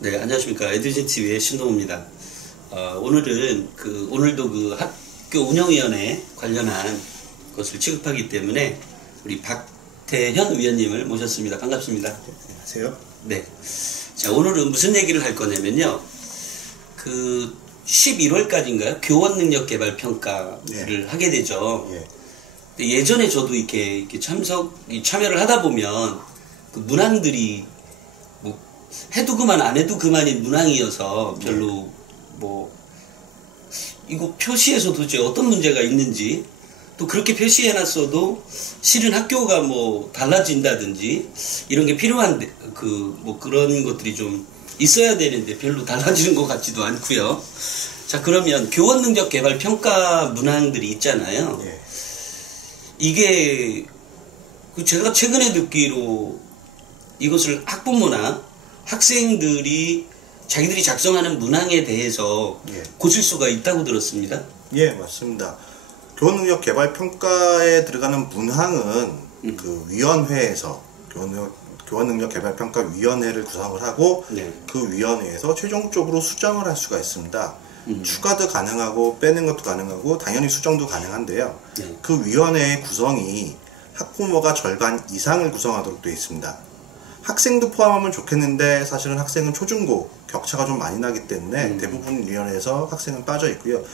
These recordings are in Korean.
네, 안녕하십니까. 에듀진 TV의 신동우입니다. 오늘은 오늘도 그 학교 운영위원회 관련한 것을 취급하기 때문에 우리 박태현 위원님을 모셨습니다. 반갑습니다. 안녕하세요. 네. 자, 오늘은 무슨 얘기를 할 거냐면요. 11월까지인가요? 교원 능력 개발 평가를 하게 되죠. 근데 예전에 저도 이렇게 참여를 하다 보면 그 문항들이 해도 그만 안 해도 그만인 문항이어서 별로 이거 표시에서 도대체 어떤 문제가 있는지, 또 그렇게 표시해놨어도 실은 학교가 달라진다든지 이런 게 필요한데 그런 것들이 좀 있어야 되는데 별로 달라지는 것 같지도 않고요. 자, 그러면 교원 능력 개발 평가 문항들이 있잖아요. 이게 제가 최근에 듣기로 이것을 학부모나 학생들이 자기들이 작성하는 문항에 대해서 고칠 수가 있다고 들었습니다. 예, 맞습니다. 교원능력 개발 평가에 들어가는 문항은 그 위원회에서 교원능력 개발 평가 위원회를 구성을 하고 그 위원회에서 최종적으로 수정을 할 수가 있습니다. 추가도 가능하고 빼는 것도 가능하고 당연히 수정도 가능한데요. 그 위원회의 구성이 학부모가 절반 이상을 구성하도록 되어 있습니다. 학생도 포함하면 좋겠는데 사실은 학생은 초중고 격차가 좀 많이 나기 때문에 대부분 위원회에서 학생은 빠져 있고요.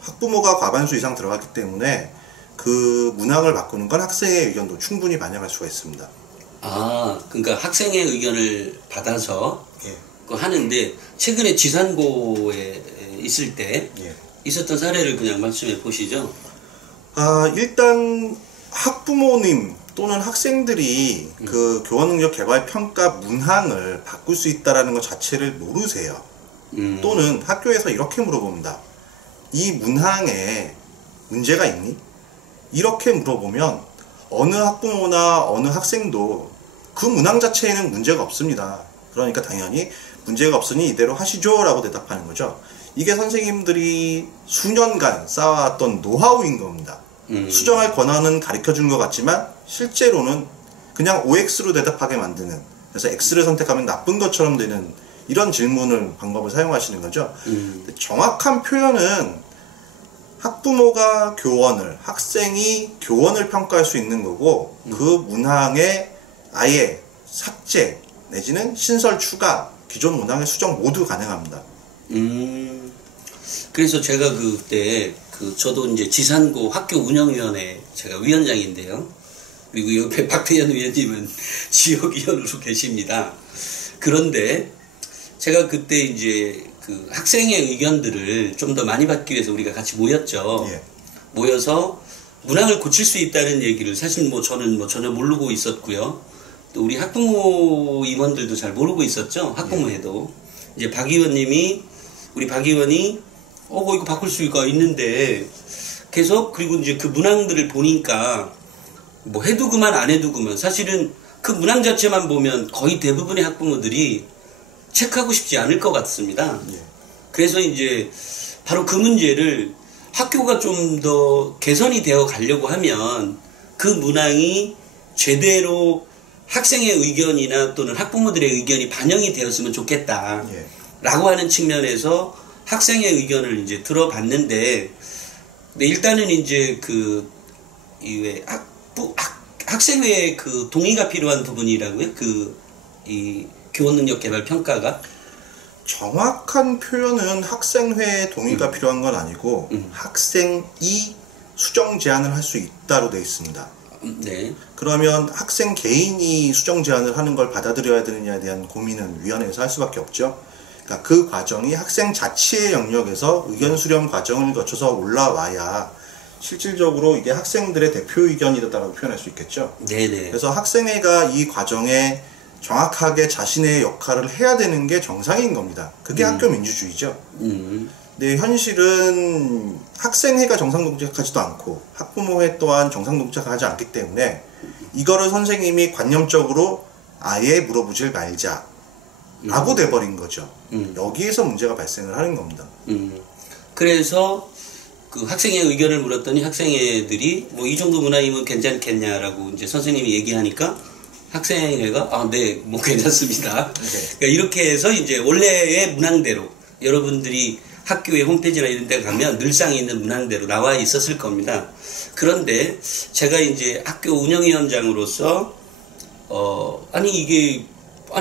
학부모가 과반수 이상 들어갔기 때문에 그 문항을 바꾸는 건 학생의 의견도 충분히 반영할 수가 있습니다. 아, 그러니까 학생의 의견을 받아서 하는데, 최근에 지산고에 있을 때 있었던 사례를 그냥 말씀해 보시죠. 일단 학부모님 또는 학생들이 그 교원능력 개발 평가 문항을 바꿀 수 있다는 것 자체를 모르세요. 또는 학교에서 이렇게 물어봅니다. 이 문항에 문제가 있니? 이렇게 물어보면 어느 학부모나 어느 학생도 그 문항 자체에는 문제가 없습니다. 그러니까 당연히 문제가 없으니 이대로 하시죠 라고 대답하는 거죠. 이게 선생님들이 수년간 쌓아왔던 노하우인 겁니다. 수정할 권한은 가르쳐준 것 같지만 실제로는 그냥 OX로 대답하게 만드는, 그래서 X를 선택하면 나쁜 것처럼 되는 이런 방법을 사용하시는 거죠. 정확한 표현은 학부모가 교원을, 학생이 교원을 평가할 수 있는 거고, 그 문항에 아예 삭제 내지는 신설 추가, 기존 문항의 수정 모두 가능합니다. 그래서 제가 그때 저도 이제 지산고 학교 운영위원회 제가 위원장인데요. 그리고 옆에 박태현 위원님은 지역위원으로 계십니다. 그런데 제가 그때 이제 그 학생의 의견들을 좀 더 많이 받기 위해서 우리가 같이 모였죠. 모여서 문항을 고칠 수 있다는 얘기를 사실 저는 전혀 모르고 있었고요. 또 우리 학부모 임원들도 잘 모르고 있었죠. 학부모회도. 이제 우리 박 의원이 이거 바꿀 수가 있는데 계속, 그리고 이제 그 문항들을 보니까 해도 그만 안 해도 그만, 사실은 그 문항 자체만 보면 거의 대부분의 학부모들이 체크하고 싶지 않을 것 같습니다. 그래서 이제 바로 그 문제를 학교가 좀 더 개선이 되어 가려고 하면 그 문항이 제대로 학생의 의견이나 또는 학부모들의 의견이 반영이 되었으면 좋겠다 라고 하는 측면에서 학생의 의견을 이제 들어봤는데, 일단은 이제 학생회의 동의가 필요한 부분이라고요? 이 교원 능력 개발 평가가? 정확한 표현은 학생회의 동의가 필요한 건 아니고, 학생이 수정 제안을 할 수 있다로 되어 있습니다. 그러면 학생 개인이 수정 제안을 하는 걸 받아들여야 되느냐에 대한 고민은 위원회에서 할 수밖에 없죠. 그러니까 그 과정이 학생 자치의 영역에서 의견 수렴 과정을 거쳐서 올라와야 실질적으로 이게 학생들의 대표 의견이다라고 표현할 수 있겠죠. 그래서 학생회가 이 과정에 정확하게 자신의 역할을 해야 되는 게 정상인 겁니다. 그게 학교 민주주의죠. 근데 현실은 학생회가 정상 동작하지도 않고 학부모회 또한 정상 동작하지 않기 때문에 이거를 선생님이 관념적으로 아예 물어보질 말자 라고 돼버린 거죠. 여기에서 문제가 발생을 하는 겁니다. 그래서 그 학생의 의견을 물었더니 학생회들이 이 정도 문항이면 괜찮겠냐라고 이제 선생님이 얘기하니까 학생회가 네, 뭐 괜찮습니다. 네. 그러니까 이렇게 해서 이제 원래의 문항대로 여러분들이 학교의 홈페이지나 이런 데 가면 늘상 있는 문항대로 나와 있었을 겁니다. 그런데 제가 이제 학교 운영위원장으로서 아니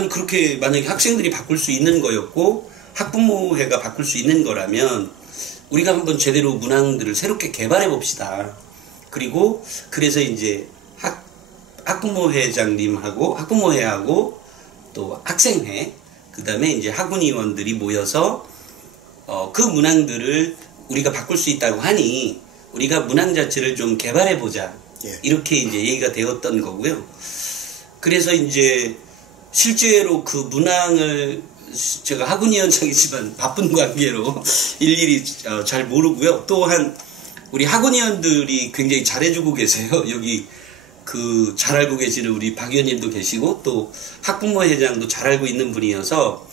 그렇게 만약에 학생들이 바꿀 수 있는 거였고 학부모회가 바꿀 수 있는 거라면 우리가 한번 제대로 문항들을 새롭게 개발해 봅시다. 그리고 그래서 이제 학부모회장님하고 학부모회하고 또 학생회 그다음에 이제 학운위원들이 모여서 그 문항들을 우리가 바꿀 수 있다고 하니 우리가 문항 자체를 좀 개발해 보자. 예. 이렇게 이제 얘기가 되었던 거고요. 그래서 이제 실제로 그 문항을 제가 학운위원장이지만 바쁜 관계로 일일이 잘 모르고요. 또한 우리 학운위원들이 굉장히 잘해주고 계세요. 여기 그 잘 알고 계시는 우리 박 의원님도 계시고 또 학부모회장도 잘 알고 있는 분이어서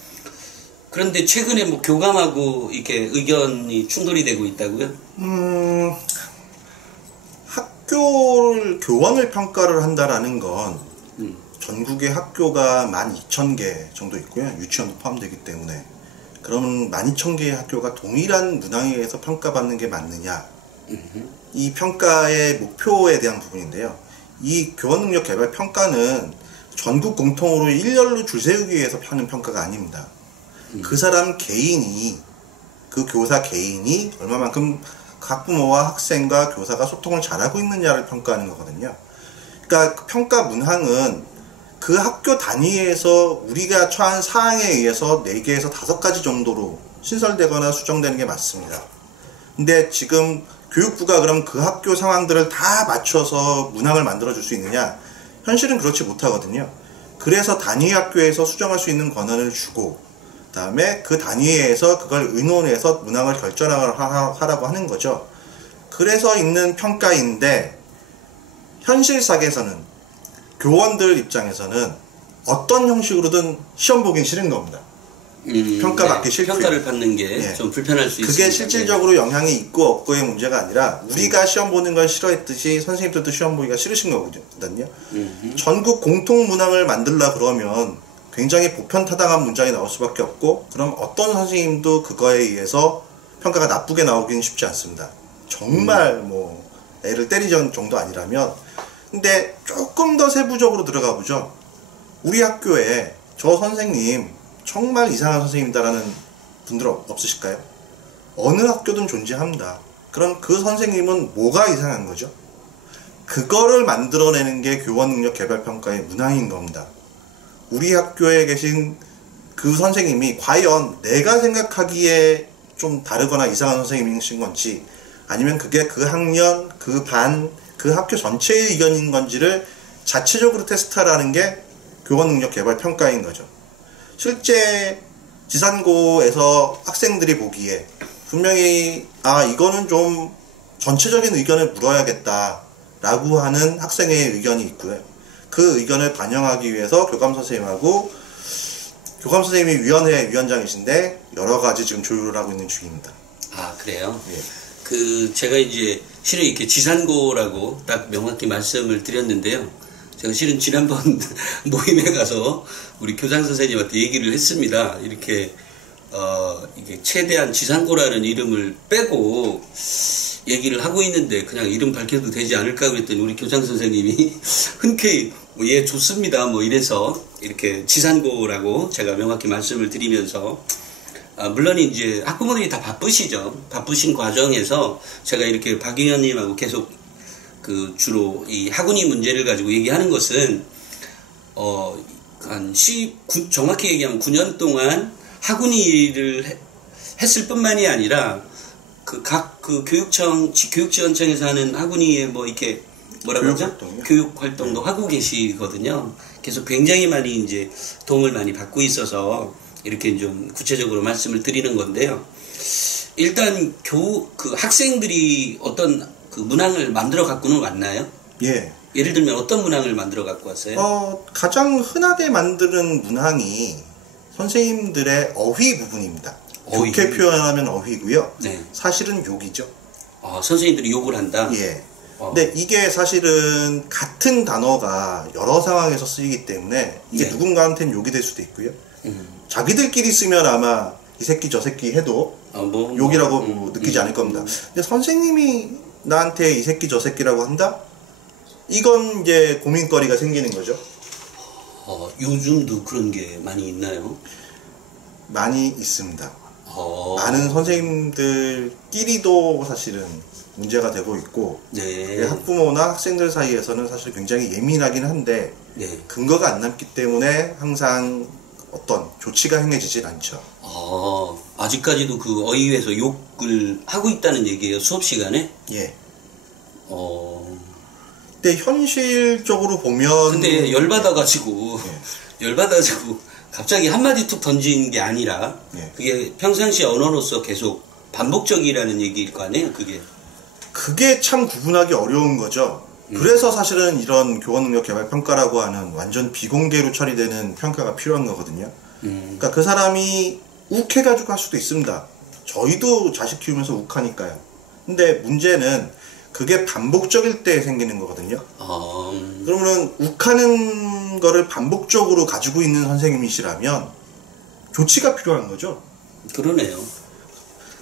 그런데 최근에 뭐 교감하고 이렇게 의견이 충돌이 되고 있다고요? 학교를 교원을 평가를 한다라는 건 전국의 학교가 12,000개 정도 있고요. 유치원도 포함되기 때문에 그럼 12,000개의 학교가 동일한 문항에 의해서 평가받는 게 맞느냐? 이 평가의 목표에 대한 부분인데요. 이 교원능력 개발 평가는 전국 공통으로 일렬로 줄 세우기 위해서 하는 평가가 아닙니다. 그 사람 개인이 그 교사 개인이 얼마만큼 학부모와 학생과 교사가 소통을 잘하고 있느냐를 평가하는 거거든요. 그러니까 그 평가 문항은 그 학교 단위에서 우리가 처한 사항에 의해서 4개에서 5가지 정도로 신설되거나 수정되는 게 맞습니다. 근데 지금 교육부가 그럼 그 학교 상황들을 다 맞춰서 문항을 만들어줄 수 있느냐? 현실은 그렇지 못하거든요. 그래서 단위 학교에서 수정할 수 있는 권한을 주고 그 다음에 그 단위에서 그걸 의논해서 문항을 결정하라고 하는 거죠. 그래서 있는 평가인데 현실상에서는 교원들 입장에서는 어떤 형식으로든 시험 보긴 싫은 겁니다. 평가받기 싫고요. 평가를 받는 게 좀 불편할 수 있습니다. 그게 실질적으로 영향이 있고 없고의 문제가 아니라 우리가 시험 보는 걸 싫어했듯이 선생님들도 시험 보기가 싫으신 거거든요. 전국 공통 문항을 만들라 그러면 굉장히 보편타당한 문장이 나올 수밖에 없고 그럼 어떤 선생님도 그거에 의해서 평가가 나쁘게 나오기는 쉽지 않습니다. 정말 뭐 애를 때리던 정도 아니라면. 근데 조금 더 세부적으로 들어가 보죠. 우리 학교에 저 선생님 정말 이상한 선생님이다라는 분들 없으실까요? 어느 학교든 존재합니다. 그럼 그 선생님은 뭐가 이상한 거죠? 그거를 만들어내는 게 교원능력 개발평가의 문항인 겁니다. 우리 학교에 계신 그 선생님이 과연 내가 생각하기에 좀 다르거나 이상한 선생님이신 건지 아니면 그게 그 학년, 그 반, 그 학교 전체의 의견인 건지를 자체적으로 테스트하라는 게 교원능력 개발평가인 거죠. 실제 지산고에서 학생들이 보기에 분명히 이거는 좀 전체적인 의견을 물어야겠다 라고 하는 학생의 의견이 있고요. 그 의견을 반영하기 위해서 교감 선생님하고 교감 선생님이 위원회 위원장이신데 여러 가지 지금 조율을 하고 있는 중입니다. 아, 그래요? 예. 제가 이제 실은 이렇게 지산고라고 딱 명확히 말씀을 드렸는데요. 제가 실은 지난번 모임에 가서 우리 교장 선생님한테 얘기를 했습니다. 이게 최대한 지산고라는 이름을 빼고 얘기를 하고 있는데 그냥 이름 밝혀도 되지 않을까 그랬더니 우리 교장 선생님이 흔쾌히 예, 좋습니다. 뭐 이래서 이렇게 지산고라고 제가 명확히 말씀을 드리면서 물론 이제 학부모들이 다 바쁘시죠. 바쁘신 과정에서 제가 이렇게 박 의원님하고 계속 주로 이 학운위 문제를 가지고 얘기하는 것은 정확히 얘기하면 9년 동안 학운위 일을 했을 뿐만이 아니라 각 교육지원청에서 하는 학운위에 뭐 이렇게 뭐라고 하죠? 교육 활동도 하고 계시거든요. 그래서 굉장히 많이 이제 도움을 많이 받고 있어서 이렇게 좀 구체적으로 말씀을 드리는 건데요. 일단 학생들이 어떤 문항을 만들어 갖고는 왔나요? 예. 예를 들면 어떤 문항을 만들어 갖고 왔어요? 가장 흔하게 만드는 문항이 선생님들의 어휘 부분입니다. 어휘. 좋게 표현하면 어휘고요. 네. 사실은 욕이죠. 선생님들이 욕을 한다? 예. 근데 이게 사실은 같은 단어가 여러 상황에서 쓰이기 때문에 이게 네. 누군가한테는 욕이 될 수도 있고요. 자기들끼리 쓰면 아마 이 새끼 저 새끼 해도 욕이라고 느끼지 않을 겁니다. 근데 선생님이 나한테 이 새끼 저 새끼라고 한다? 이건 이제 고민거리가 생기는 거죠. 요즘도 그런 게 많이 있나요? 많이 있습니다. 많은 선생님들끼리도 사실은 문제가 되고 있고, 네. 학부모나 학생들 사이에서는 사실 굉장히 예민하긴 한데, 네. 근거가 안 남기 때문에 항상 어떤 조치가 행해지진 않죠. 아직까지도 그 어휘에서 욕을 하고 있다는 얘기예요, 수업 시간에? 예. 근데 현실적으로 보면. 근데 열받아가지고, 갑자기 한마디 툭 던진 게 아니라, 예. 그게 평상시 언어로서 계속 반복적이라는 얘기일 거 아니에요, 그게? 그게 참 구분하기 어려운 거죠. 그래서 사실은 이런 교원능력 개발 평가라고 하는 완전 비공개로 처리되는 평가가 필요한 거거든요. 그러니까 그 사람이 욱해가지고 할 수도 있습니다. 저희도 자식 키우면서 욱하니까요. 근데 문제는 그게 반복적일 때 생기는 거거든요. 그러면 욱하는 거를 반복적으로 가지고 있는 선생님이시라면 조치가 필요한 거죠. 그러네요.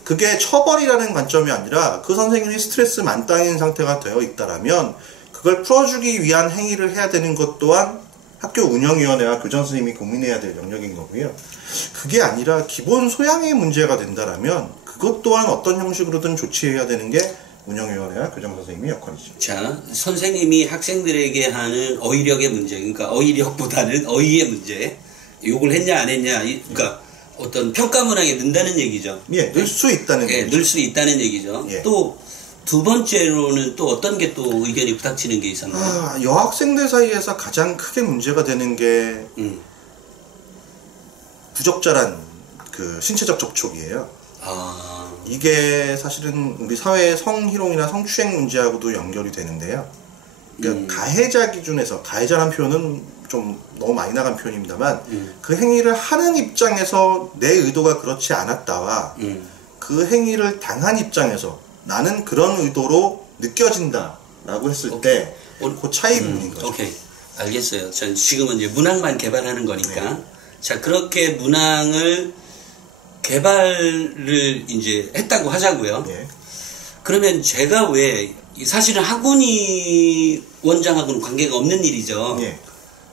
그게 처벌이라는 관점이 아니라 그 선생님이 스트레스 만땅인 상태가 되어 있다라면 그걸 풀어주기 위한 행위를 해야 되는 것 또한 학교 운영위원회와 교장 선생님이 고민해야 될 영역인 거고요. 그게 아니라 기본 소양의 문제가 된다라면 그것 또한 어떤 형식으로든 조치해야 되는 게 운영위원회와 교장 선생님의 역할이죠. 자, 선생님이 학생들에게 하는 어휘력의 문제, 그러니까 어휘력보다는 어휘의 문제, 욕을 했냐 안 했냐, 그러니까 어떤 평가 문항에 넣는다는 얘기죠. 예, 넣을 수 있다는 얘기죠. 넣을 수 있다는 얘기죠. 예. 또 두 번째로는 또 어떤 게 또 의견이 부닥치는 게 있었나요? 여학생들 사이에서 가장 크게 문제가 되는 게 부적절한 그 신체적 접촉이에요. 이게 사실은 우리 사회의 성희롱이나 성추행 문제하고도 연결이 되는데요. 그러니까 가해자 기준에서, 가해자라는 표현은 좀 너무 많이 나간 표현입니다만 그 행위를 하는 입장에서 내 의도가 그렇지 않았다와 그 행위를 당한 입장에서 나는 그런 의도로 느껴진다 라고 했을 때 그 차이 부분인 거죠. 오케이, 알겠어요. 전 지금은 이제 문항만 개발하는 거니까. 자, 그렇게 문항을 개발을 이제 했다고 하자고요. 그러면 제가 왜, 사실은 학원이 원장하고는 관계가 없는 일이죠.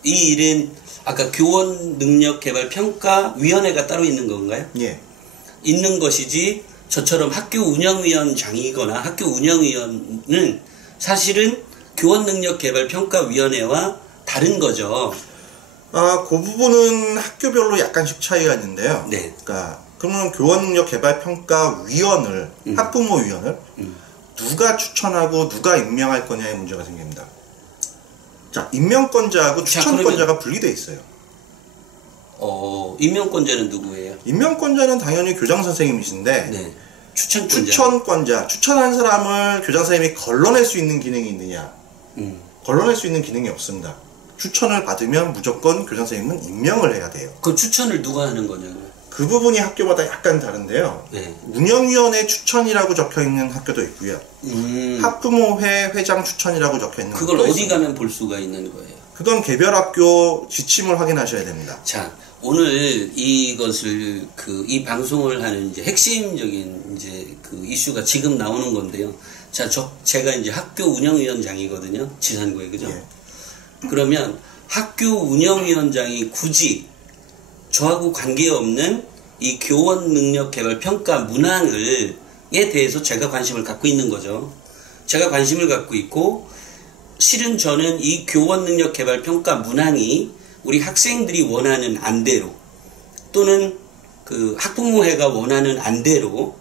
이 일은 아까 교원 능력 개발 평가 위원회가 따로 있는 건가요? 있는 것이지, 저처럼 학교 운영위원장이거나 학교 운영위원은 사실은 교원 능력 개발 평가 위원회와 다른 거죠. 그 부분은 학교별로 약간씩 차이가 있는데요. 그러니까 그러면 교원 능력 개발 평가 위원을 학부모 위원을 누가 추천하고 누가 임명할 거냐의 문제가 생깁니다. 자, 임명권자하고 추천권자가 분리돼 있어요. 임명권자는 누구예요? 임명권자는 당연히 교장 선생님이신데 추천권자. 추천한 사람을 교장 선생님이 걸러낼 수 있는 기능이 있느냐? 걸러낼 수 있는 기능이 없습니다. 추천을 받으면 무조건 교장 선생님은 임명을 해야 돼요. 그 추천을 누가 하는 거냐고요? 그 부분이 학교마다 약간 다른데요. 운영위원회 추천이라고 적혀있는 학교도 있고요. 학부모회 회장 추천이라고 적혀있는 그걸 어디 있습니다. 가면 볼 수가 있는 거예요? 그건 개별 학교 지침을 확인하셔야 됩니다. 자, 오늘 이것을 이 방송을 하는 이제 핵심적인 이제 그 이슈가 지금 나오는 건데요. 자, 제가 이제 학교 운영위원장이거든요. 지산구에, 그죠? 그러면 학교 운영위원장이 굳이 저하고 관계없는 이 교원 능력 개발 평가 문항에 대해서 제가 관심을 갖고 있는 거죠. 제가 관심을 갖고 있고, 실은 저는 이 교원 능력 개발 평가 문항이 우리 학생들이 원하는 안대로 또는 그 학부모회가 원하는 안대로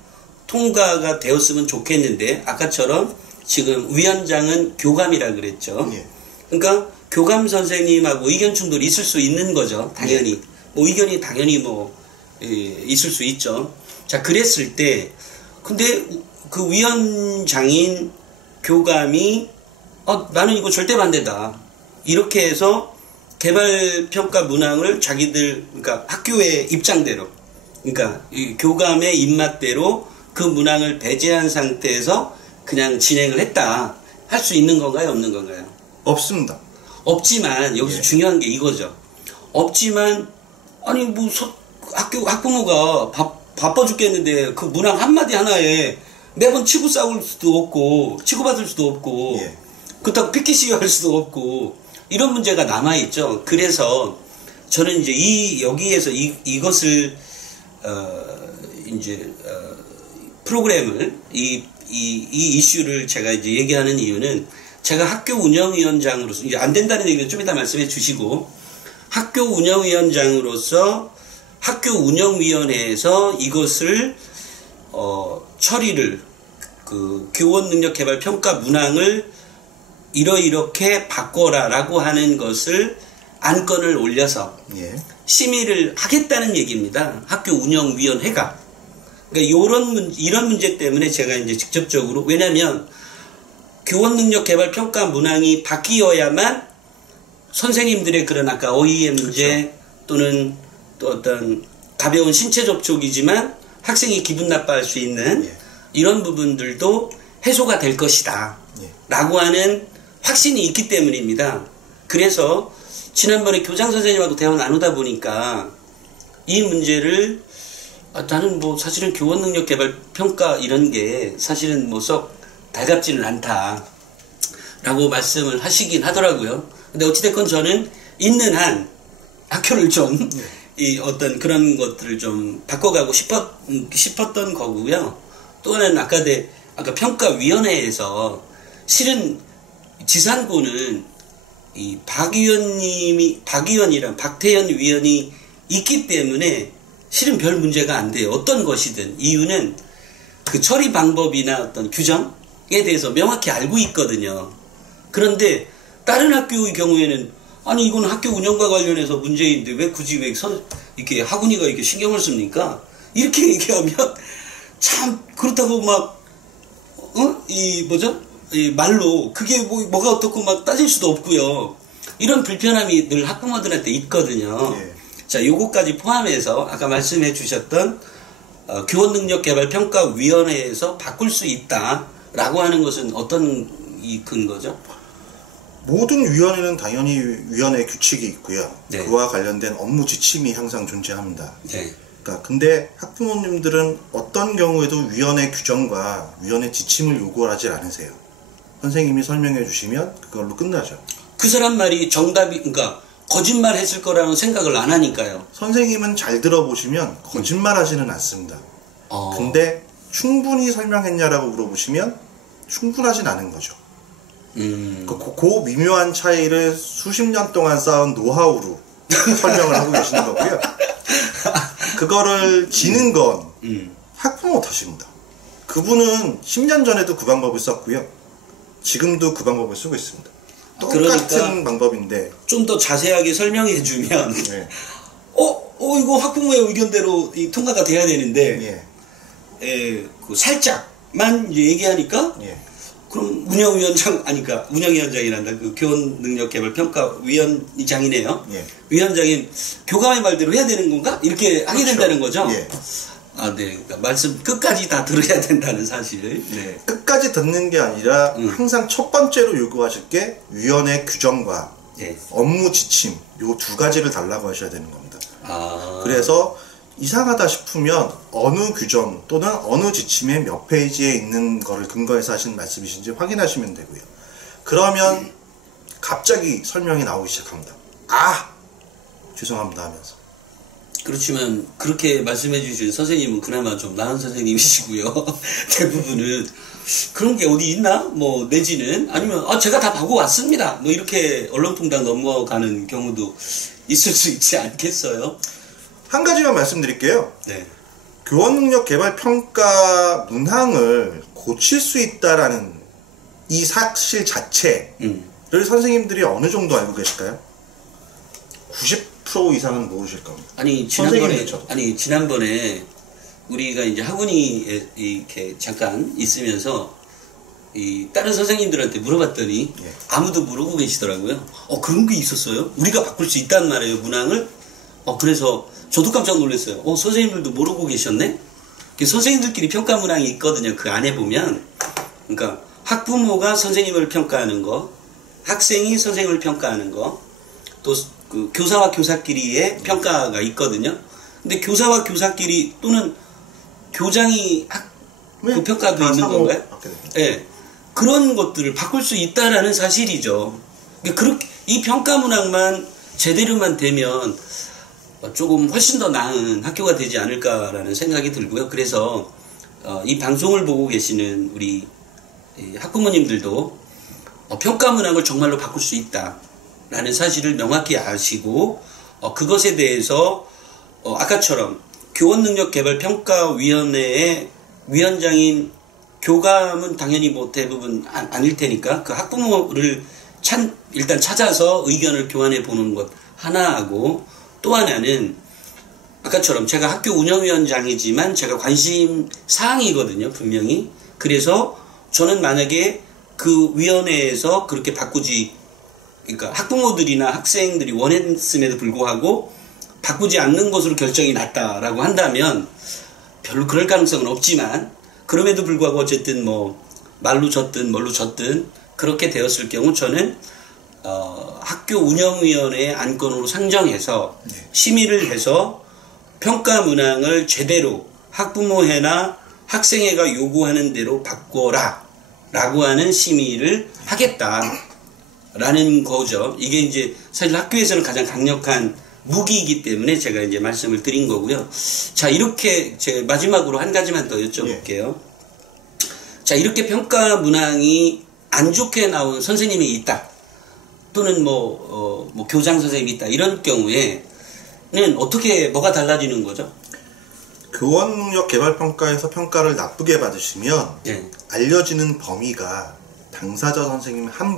통과가 되었으면 좋겠는데, 아까처럼 지금 위원장은 교감이라 그랬죠. 그러니까 교감 선생님하고 의견 충돌이 있을 수 있는 거죠. 당연히. 뭐 의견이 당연히 있을 수 있죠. 자, 그랬을 때, 근데 그 위원장인 교감이 나는 이거 절대 반대다. 이렇게 해서 개발평가 문항을 자기들, 그러니까 학교의 입장대로, 그러니까 이 교감의 입맛대로 그 문항을 배제한 상태에서 그냥 진행을 했다. 할 수 있는 건가요? 없는 건가요? 없습니다. 없지만 여기서 예. 중요한 게 이거죠. 없지만 아니 뭐 학부모가 바빠 죽겠는데 그 문항 한마디 하나에 매번 치고 싸울 수도 없고 치고받을 수도 없고 예. 그렇다고 PKC 할 수도 없고 이런 문제가 남아있죠. 그래서 저는 이제 여기에서 이것을 프로그램을 이 이슈를 제가 이제 얘기하는 이유는 제가 학교 운영위원장으로서 이제 안 된다는 얘기는 좀 이따 말씀해 주시고 학교 운영위원장으로서 학교 운영위원회에서 이것을 처리를 그 교원 능력 개발 평가 문항을 이렇게 바꿔라라고 하는 것을 안건을 올려서 예. 심의를 하겠다는 얘기입니다. 학교 운영위원회가. 그러니까 이런 문제 때문에 제가 이제 직접적으로 왜냐하면 교원 능력 개발 평가 문항이 바뀌어야만 선생님들의 그런 아까 어휘의 문제 그렇죠. 또는 또 어떤 가벼운 신체 접촉이지만 학생이 기분 나빠할 수 있는 예. 이런 부분들도 해소가 될 것이다. 예. 라고 하는 확신이 있기 때문입니다. 그래서 지난번에 교장 선생님하고 대화 나누다 보니까 이 문제를 나는 뭐 사실은 교원 능력 개발 평가 이런 게 사실은 뭐 썩 달갑지는 않다 라고 말씀을 하시긴 하더라고요. 근데 어찌됐건 저는 있는 한 학교를 좀 이 어떤 그런 것들을 좀 바꿔가고 싶었던 거고요. 또 하나는 아까 평가위원회에서 실은 지산고는 이 박위원이랑 박태현 위원이 있기 때문에 실은 별 문제가 안 돼요. 어떤 것이든. 이유는 그 처리 방법이나 어떤 규정에 대해서 명확히 알고 있거든요. 그런데 다른 학교의 경우에는 아니 이건 학교 운영과 관련해서 문제인데 왜 굳이 이렇게 학운위가 이렇게 신경을 씁니까? 이렇게 얘기하면 참 그렇다고 막 이 말로 그게 뭐가 어떻고 막 따질 수도 없고요. 이런 불편함이 늘 학부모들한테 있거든요. 예. 자, 요거까지 포함해서 아까 말씀해 주셨던 교원능력개발평가위원회에서 바꿀 수 있다라고 하는 것은 어떤 이 근거죠? 모든 위원회는 당연히 위원회 규칙이 있고요. 네. 그와 관련된 업무 지침이 항상 존재합니다. 네. 그러니까 근데 학부모님들은 어떤 경우에도 위원회 규정과 위원회 지침을 요구하지 않으세요. 선생님이 설명해 주시면 그걸로 끝나죠. 그 사람 말이 그러니까 거짓말 했을 거라는 생각을 안 하니까요. 선생님은 잘 들어보시면 거짓말 하지는 않습니다. 근데 충분히 설명했냐라고 물어보시면 충분하진 않은 거죠. 그 미묘한 차이를 수십 년 동안 쌓은 노하우로 설명을 하고 계시는 거고요. 그거를 지는 건 학부모 탓입니다. 그분은 10년 전에도 그 방법을 썼고요. 지금도 그 방법을 쓰고 있습니다. 똑같은 그러니까 방법인데 좀 더 자세하게 설명해 주면 네. 이거 학부모의 의견대로 통과가 돼야 되는데 예. 그 살짝만 이제 얘기하니까 예. 그럼 운영위원장이란다. 그 교원 능력 개발 평가 위원장이네요. 예. 위원장인 교감의 말대로 해야 되는 건가? 이렇게 하게 그렇죠. 된다는 거죠. 예. 네. 그러니까 말씀 끝까지 다 들어야 된다는 사실. 네. 끝까지 듣는 게 아니라 항상 첫 번째로 요구하실 게 위원회 규정과 예. 업무 지침 요 두 가지를 달라고 하셔야 되는 겁니다. 그래서 그래서 이상하다 싶으면 어느 규정 또는 어느 지침의 몇 페이지에 있는 거를 근거해서 하신 말씀이신지 확인하시면 되고요. 그러면 갑자기 설명이 나오기 시작합니다. 죄송합니다 하면서. 그렇지만 그렇게 말씀해 주신 선생님은 그나마 좀 나은 선생님이시고요. 대부분은 그런 게 어디 있나? 뭐 내지는 아니면 제가 다 보고 왔습니다. 뭐 이렇게 얼렁뚱땅 넘어가는 경우도 있을 수 있지 않겠어요? 한 가지만 말씀드릴게요. 네. 교원능력 개발 평가 문항을 고칠 수 있다라는 이 사실 자체를 선생님들이 어느 정도 알고 계실까요? 90% 이상은 모르실 겁니다. 지난번에 우리가 이제 학원이 이렇게 잠깐 있으면서 다른 선생님들한테 물어봤더니 아무도 모르고 계시더라고요. 그런 게 있었어요? 우리가 바꿀 수 있단 말이에요, 문항을? 그래서 저도 깜짝 놀랐어요. 선생님들도 모르고 계셨네? 선생님들끼리 평가 문항이 있거든요. 그 안에 보면. 그러니까 학부모가 선생님을 평가하는 거, 학생이 선생님을 평가하는 거, 또 그 교사와 교사끼리의 평가가 있거든요. 근데 교사와 교사끼리 또는 교장이 그 평가도 있는 건가요? 예. 그런 것들을 바꿀 수 있다라는 사실이죠. 그렇게 이 평가 문항만 제대로만 되면 조금 훨씬 더 나은 학교가 되지 않을까라는 생각이 들고요. 그래서 이 방송을 보고 계시는 우리 학부모님들도 평가 문항을 정말로 바꿀 수 있다라는 사실을 명확히 아시고 그것에 대해서 아까처럼 교원능력개발평가위원회의 위원장인 교감은 당연히 뭐 대부분 아닐 테니까 그 학부모를 일단 찾아서 의견을 교환해 보는 것 하나하고, 또 하나는 아까처럼 제가 학교 운영위원장이지만 제가 관심 사항이거든요, 분명히. 그래서 저는 만약에 그 위원회에서 그렇게 그러니까 학부모들이나 학생들이 원했음에도 불구하고 바꾸지 않는 것으로 결정이 났다라고 한다면 별로 그럴 가능성은 없지만, 그럼에도 불구하고 어쨌든 뭐 말로 졌든 뭘로 졌든 그렇게 되었을 경우 저는 학교 운영위원회의 안건으로 상정해서 심의를 해서 평가 문항을 제대로 학부모회나 학생회가 요구하는 대로 바꿔라 라고 하는 심의를 하겠다라는 거죠. 이게 이제 사실 학교에서는 가장 강력한 무기이기 때문에 제가 이제 말씀을 드린 거고요. 자, 이렇게 제가 마지막으로 한 가지만 더 여쭤볼게요. 자, 이렇게 평가 문항이 안 좋게 나온 선생님이 있다, 또는 뭐 교장 선생님이 있다, 이런 경우에는 뭐가 달라지는 거죠? 교원능력개발평가에서 평가를 나쁘게 받으시면 알려지는 범위가 당사자 선생님 한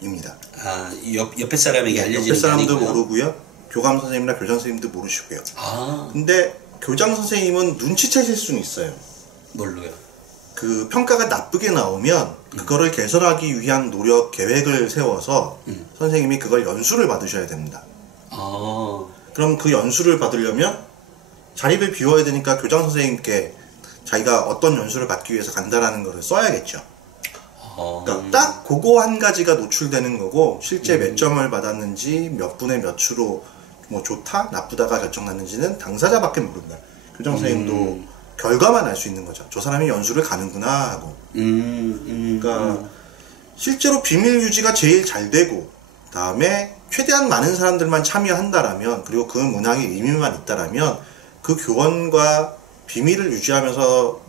분입니다. 아, 옆에 사람에게 알려지는 옆에 사람도 모르고요. 교감 선생님이나 교장 선생님도 모르시고요. 근데 교장 선생님은 눈치채실 수는 있어요. 뭘로요? 그 평가가 나쁘게 나오면 그거를 개선하기 위한 노력 계획을 세워서 선생님이 그걸 연수를 받으셔야 됩니다. 그럼 그 연수를 받으려면 자리를 비워야 되니까 교장 선생님께 자기가 어떤 연수를 받기 위해서 간다라는 거를 써야겠죠. 그러니까 딱 그거 한 가지가 노출되는 거고, 실제 몇 점을 받았는지 몇 분의 몇 추로 뭐 좋다 나쁘다가 결정났는지는 당사자밖에 모른다. 교장 선생님도 결과만 알 수 있는 거죠. 저 사람이 연수를 가는구나 하고. 그러니까 실제로 비밀 유지가 제일 잘 되고, 다음에 최대한 많은 사람들만 참여한다라면, 그리고 그 문항에 의미만 있다라면 그 교원과 비밀을 유지하면서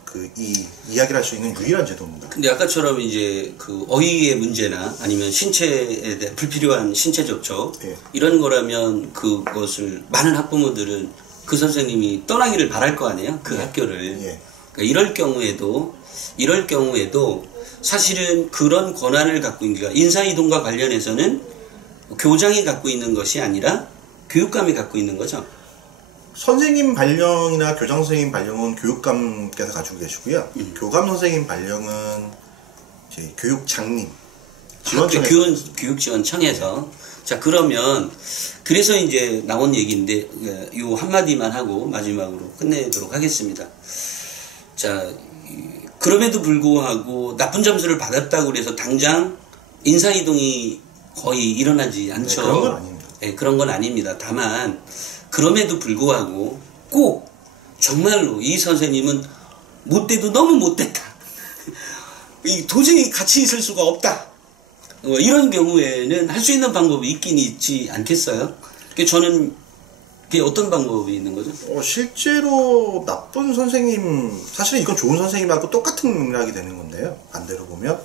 이야기를 할 수 있는 유일한 제도입니다. 근데 아까처럼 이제 그 어휘의 문제나 아니면 신체에 대한 불필요한 신체 접촉 이런 거라면 그것을 많은 학부모들은 그 선생님이 떠나기를 바랄 거 아니에요? 그 학교를. 그러니까 이럴 경우에도 사실은 그런 권한을 갖고 있는 게, 인사이동과 관련해서는 교장이 갖고 있는 것이 아니라 교육감이 갖고 있는 거죠. 선생님 발령이나 교장 선생님 발령은 교육감께서 가지고 계시고요. 교감 선생님 발령은 이제 교육장님, 교육지원청에서. 자, 그러면 그래서 이제 나온 얘기인데 요 한마디만 하고 마지막으로 끝내도록 하겠습니다. 자, 그럼에도 불구하고 나쁜 점수를 받았다고 해서 당장 인사이동이 거의 일어나지 않죠. 그런 건 아닙니다. 그런 건 아닙니다. 다만 그럼에도 불구하고 꼭 정말로 이 선생님은 못돼도 너무 못됐다. 도저히 같이 있을 수가 없다. 이런 경우에는 할 수 있는 방법이 있긴 있지 않겠어요? 저는 그게 어떤 방법이 있는 거죠? 실제로 나쁜 선생님, 사실은 이건 좋은 선생님하고 똑같은 맥락이 되는 건데요. 반대로 보면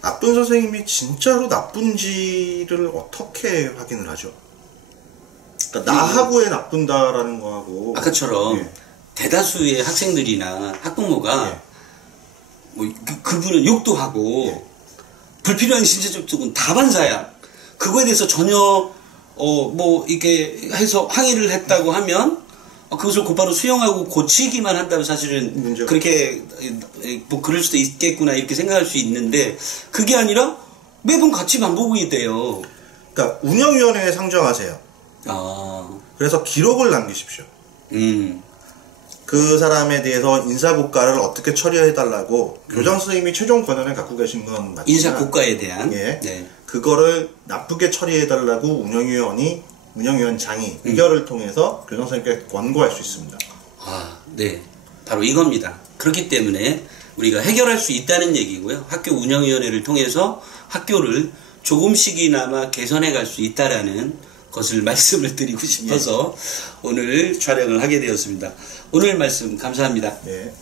나쁜 선생님이 진짜로 나쁜지를 어떻게 확인을 하죠? 그러니까 나하고의 나쁜다라는 거하고, 아까처럼 대다수의 학생들이나 학부모가 그분은 욕도 하고 불필요한 신체 접촉은 다 반사야. 그거에 대해서 전혀 이렇게 해서 항의를 했다고 하면 그것을 곧바로 수용하고 고치기만 한다면 사실은 그렇게 그럴 수도 있겠구나 이렇게 생각할 수 있는데, 그게 아니라 매번 같이 반복이 돼요. 그러니까 운영위원회에 상정하세요. 그래서 기록을 남기십시오. 그 사람에 대해서 인사고과를 어떻게 처리해달라고 교장 선생님이 최종 권한을 갖고 계신 건 맞지만 인사고과에 대한 예, 네. 그거를 나쁘게 처리해달라고 운영위원장이 의결을 통해서 교장 선생님께 권고할 수 있습니다. 아, 네. 바로 이겁니다. 그렇기 때문에 우리가 해결할 수 있다는 얘기고요. 학교 운영위원회를 통해서 학교를 조금씩이나마 개선해 갈 수 있다라는 것을 말씀을 드리고 싶어서 오늘 촬영을 하게 되었습니다. 오늘 말씀 감사합니다. 네.